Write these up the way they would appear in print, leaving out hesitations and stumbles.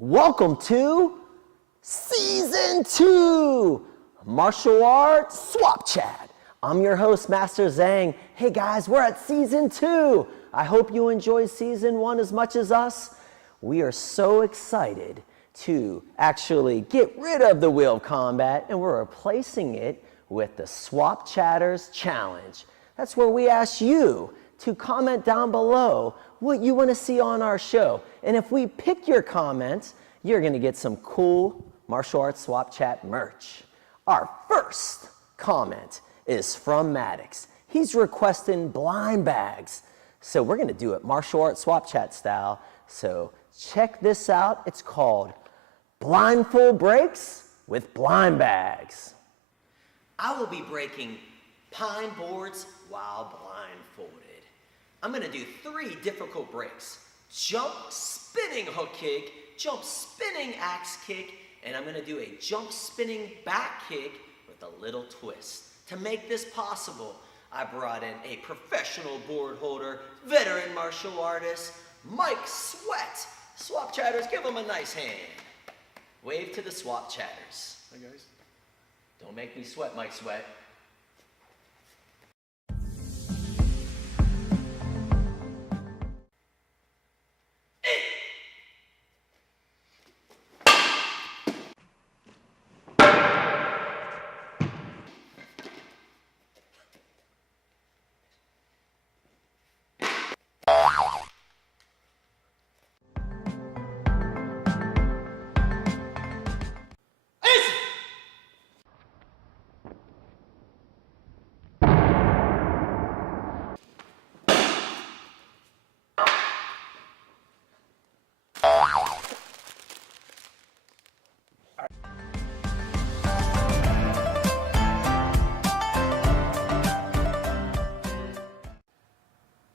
Welcome to Season 2, Martial Arts Swap Chat. I'm your host, Master Zang. Hey guys, we're at Season 2. I hope you enjoyed Season 1 as much as us. We are so excited to actually get rid of the wheel of combat, and we're replacing it with the Swap Chatters Challenge. That's where we ask you to comment down below what you want to see on our show. And if we pick your comments, you're going to get some cool martial arts swap chat merch. Our first comment is from Maddox. He's requesting blind bags. So we're going to do it martial arts swap chat style. So check this out. It's called Blindfold Breaks with Blind Bags. I will be breaking pine boards while blindfolded. I'm going to do 3 difficult breaks. Jump, spinning hook kick, jump, spinning axe kick, and I'm going to do a jump, spinning back kick with a little twist. To make this possible, I brought in a professional board holder, veteran martial artist, Mike Sweat. Swap Chatters, give him a nice hand. Wave to the Swap Chatters. Hi guys. Don't make me sweat, Mike Sweat.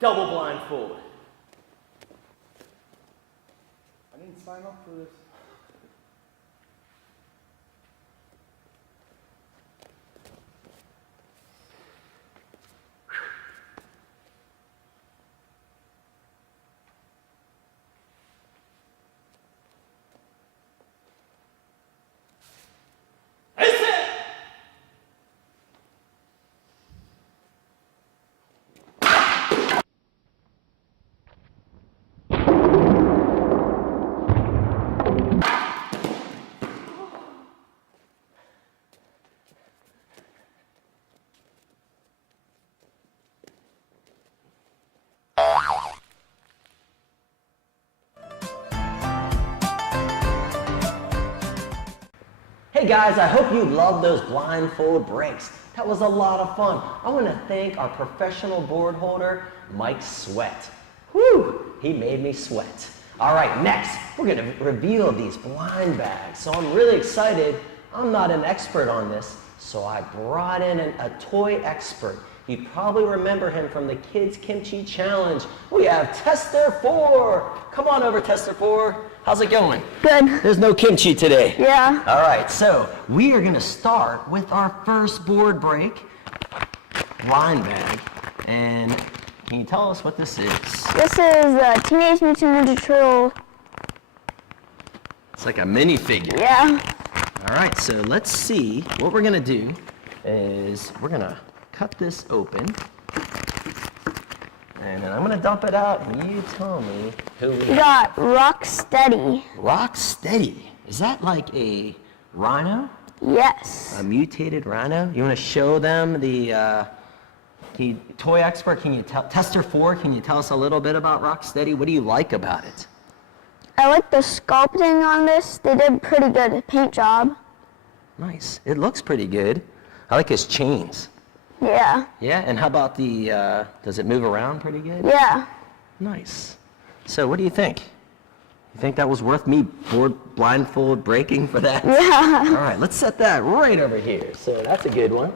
Double blindfold. I didn't sign up for this. Hey guys, I hope you loved those blindfold breaks. That was a lot of fun. I want to thank our professional board holder, Mike Sweat. Whew, he made me sweat. All right, next, we're going to reveal these blind bags. So I'm really excited. I'm not an expert on this, so I brought in a toy expert. You probably remember him from the Kids Kimchi Challenge. We have Tester 4. Come on over, Tester 4. How's it going? Good. There's no kimchi today. Yeah. All right, so we are going to start with our first board break, blind bag. And can you tell us what this is? This is Teenage Mutant Ninja Turtle. It's like a minifigure. Yeah. All right, so let's see. What we're going to do is we're going to cut this open. And then I'm going to dump it out, and you tell me who we got Rocksteady. Rocksteady. Is that like a rhino? Yes. A mutated rhino? You want to show them the toy expert? Can you Tester 4, can you tell us a little bit about Rocksteady? What do you like about it? I like the sculpting on this. They did pretty good paint job. Nice. It looks pretty good. I like his chains. Yeah. Yeah, and how about the, does it move around pretty good? Yeah. Nice. So what do you think? You think that was worth me blindfold breaking for that? Yeah. All right, let's set that right over here. So that's a good one.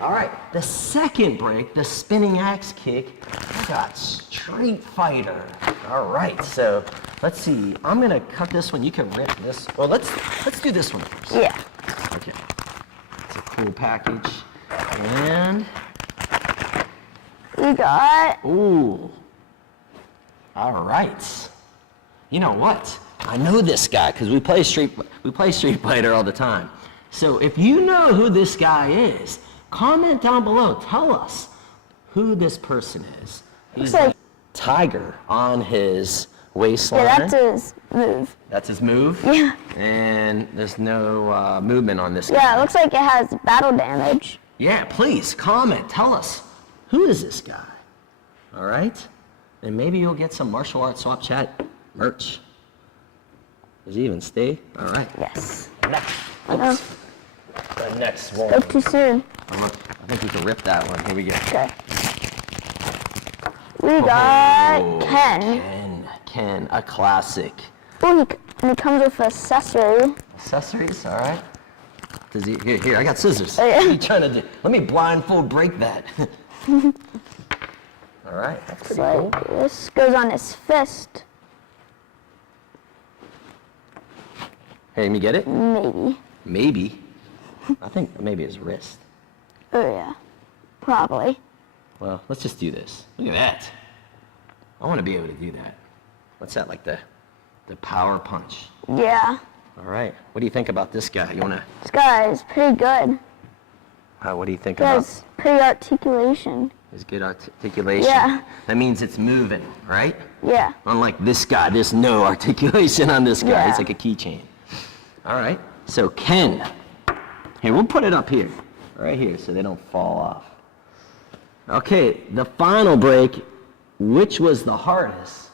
All right, the second break, the spinning axe kick, I got Street Fighter. All right, so let's see. I'm gonna cut this one. You can rip this. Well, let's do this one first. Yeah. Okay. It's a cool package. And we got... ooh. All right. You know what? I know this guy because we play Street Fighter all the time. So if you know who this guy is, comment down below. Tell us who this person is. He's like a tiger on his waistline. Yeah, that's his move. That's his move? Yeah. And there's no movement on this guy. Yeah, it looks like it has battle damage. Yeah, please comment. Tell us, who is this guy? All right? And maybe you'll get some martial arts swap chat merch. Does he even stay? All right. Yes. Next. Oh, Oops. The next one. spoke too soon. Oh, look, I think we can rip that one. Here we go. Okay. We got Oh, Ken. Ken, a classic. Oh, and it comes with accessory. Accessories, all right. Does he, here, I got scissors. Oh, yeah. What are you trying to do? Let me blindfold break that. All right, that's It's pretty cool. like this goes on his fist. Hey, let me get it? Maybe. Maybe. I think maybe his wrist. Oh yeah. Probably. Well, let's just do this. Look at that. I want to be able to do that. What's that, like the power punch? Yeah. All right. What do you think about this guy? You want to, This guy is pretty good. what do you think He about has pretty articulation. his good articulation? Yeah. That means it's moving, right? Yeah. Unlike this guy, there's no articulation on this guy. Yeah. He's like a keychain. All right. So Ken. Here, we'll put it up here. Right here so they don't fall off. Okay, the final break, which was the hardest,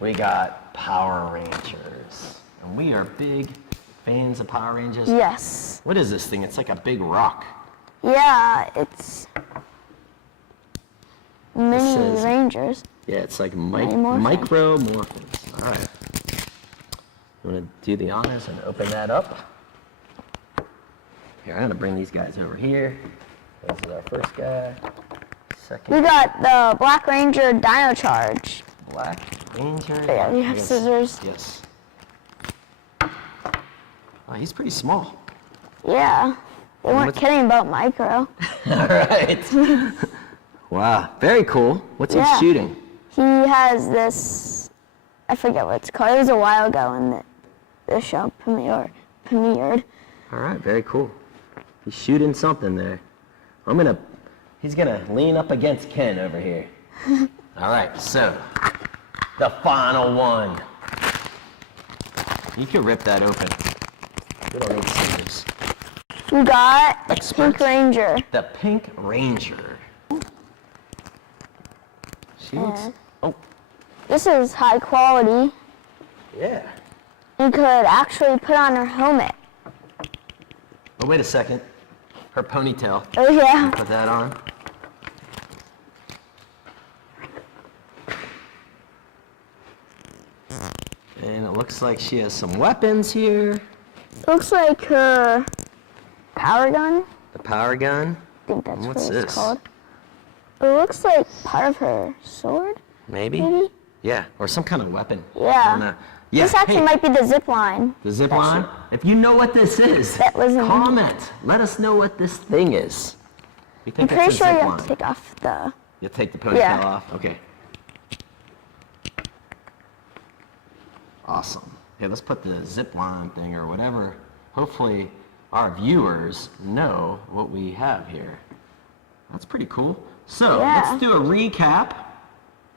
we got Power Rangers. And we are big fans of Power Rangers. Yes. What is this thing? It's like a big rock. Yeah, it's mini says- rangers. Yeah, it's like Morphin. micro Morphins. All right. You want to do the honors and open that up? Here, I'm going to bring these guys over here. This is our first guy. Second. We got the Black Ranger Dino Charge. Black Ranger. Yeah, you have Yes. scissors. Yes. Oh, he's pretty small. Yeah. They weren't what's- kidding about micro. All right. Wow, very cool. What's he Yeah. shooting? He has this, I forget what it's called. It was a while ago when the show premiered. All right, very cool. He's shooting something there. He's gonna lean up against Ken over here. All right, so the final one. You can rip that open. We don't need scissors. We got Expert. Pink Ranger. The Pink Ranger. She looks. Yeah. Oh, This is high quality. yeah. You could actually put on her helmet. Oh, wait a second. Her ponytail. Oh yeah. Put that on. And it looks like she has some weapons here. Looks like her power gun. The power gun. I think that's What's what this? it's called. It looks like part of her sword, Maybe? maybe? Yeah, or some kind of weapon. Yeah. I don't know. Yeah, This actually hey, might be the zip line. the zip line. If you know what this is, That was in- comment. Let us know what this thing is. You I'm think pretty it's a sure zip you line? have to take off the... You take the ponytail Yeah. off? Okay. Awesome. Yeah, let's put the zip line thing or whatever. Hopefully our viewers know what we have here. That's pretty cool. So Yeah. let's do a recap.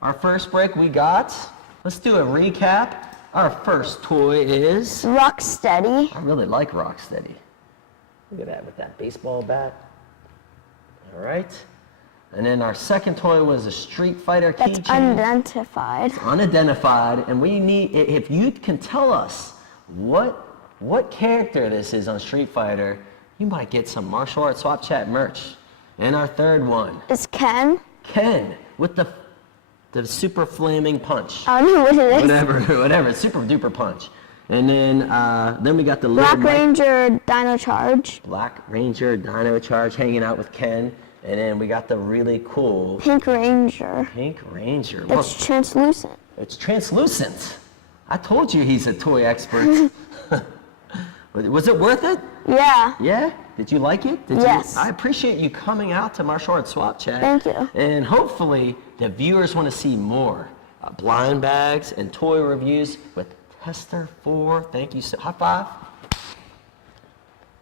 Our first break we got. Let's do a recap. Our first toy is... Rocksteady. I really like Rocksteady. Look at that with that baseball bat. All right. And then our second toy was a Street Fighter That's keychain. unidentified. Unidentified, and we need, if you can tell us what character this is on Street Fighter, you might get some martial arts swap chat merch. And our third one, It's Ken. Ken, with the super flaming punch. I don't know what it is. Whatever, super duper punch. And then we got the Black little Ranger Dino Charge. Black Ranger Dino Charge hanging out with Ken. And then we got the really cool Pink Ranger. Pink Ranger. Look, It's translucent. it's translucent. I told you he's a toy expert. Was it worth it? Yeah. Yeah? Did you like it? Did Yes. You? I appreciate you coming out to Martial Arts Swap Chat. Thank you. And hopefully the viewers want to see more blind bags and toy reviews with Tester 4, thank you so, high five.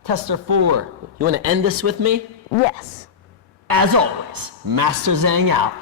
Tester 4, you want to end this with me? Yes. As always, Master Zang out.